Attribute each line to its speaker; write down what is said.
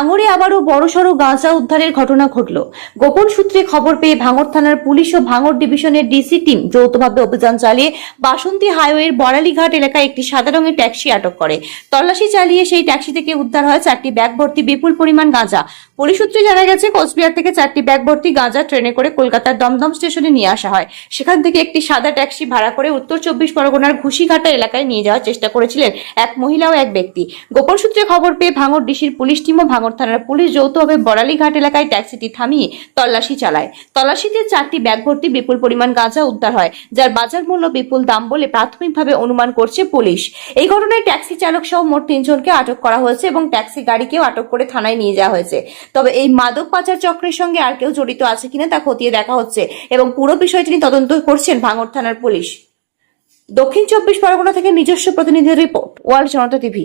Speaker 1: ভাঙড়ে আবারও বড়সড় গাঁজা উদ্ধারের ঘটনা ঘটল। গোপন সূত্রে খবর পেয়ে ভাঙড় থানার পুলিশ ও ভাঙড় ডিভিশনের ডিসি টিম যৌথভাবে অভিযান চালিয়ে বাসন্তী হাইওয়ের বড়ালীঘাট এলাকায় একটি সাদা রঙের ট্যাক্সি আটক করে। তল্লাশি চালিয়ে সেই ট্যাক্সি থেকে উদ্ধার হয় চারটি ব্যাগ ভর্তি বিপুল পরিমাণ গাঁজা। পুলিশ সূত্রে জানা গেছে, কোচবিহার থেকে চারটি ব্যাগ ভর্তি গাঁজা ট্রেনে করে কলকাতার দমদম স্টেশনে নিয়ে আসা হয়। সেখান থেকে একটি সাদা ট্যাক্সি ভাড়া করে উত্তর চব্বিশ পরগনার ঘুষিঘাটা এলাকায় নিয়ে যাওয়ার চেষ্টা করেছিলেন এক মহিলা ও এক ব্যক্তি। গোপন সূত্রে খবর পেয়ে ভাঙড় ডিসির পুলিশ টিম ও ভাঙড় থানার পুলিশ যৌথভাবে বড়ালীঘাট এলাকায় ট্যাক্সিটি থামিয়ে তল্লাশি চালায়। তল্লাশিতে চারটি ব্যাগ ভর্তি বিপুল পরিমাণ গাঁজা উদ্ধার হয়, যার বাজার মূল্য বিপুল দাম বলে প্রাথমিকভাবে অনুমান করছে পুলিশ। এই ঘটনায় ট্যাক্সি চালক সহ মোট তিনজনকে আটক করা হয়েছে এবং ট্যাক্সি গাড়িকেও আটক করে থানায় নিয়ে যাওয়া হয়েছে। তবে এই মাদক পাচার চক্রের সঙ্গে আর কেউ জড়িত আছে কিনা তা খতিয়ে দেখা হচ্ছে এবং পুরো বিষয়টি তদন্ত করছেন ভাঙড় থানার পুলিশ। দক্ষিণ চব্বিশ পরগনা থেকে নিজস্ব প্রতিনিধির রিপোর্ট, ওয়ার্ল্ড জনতা টিভি।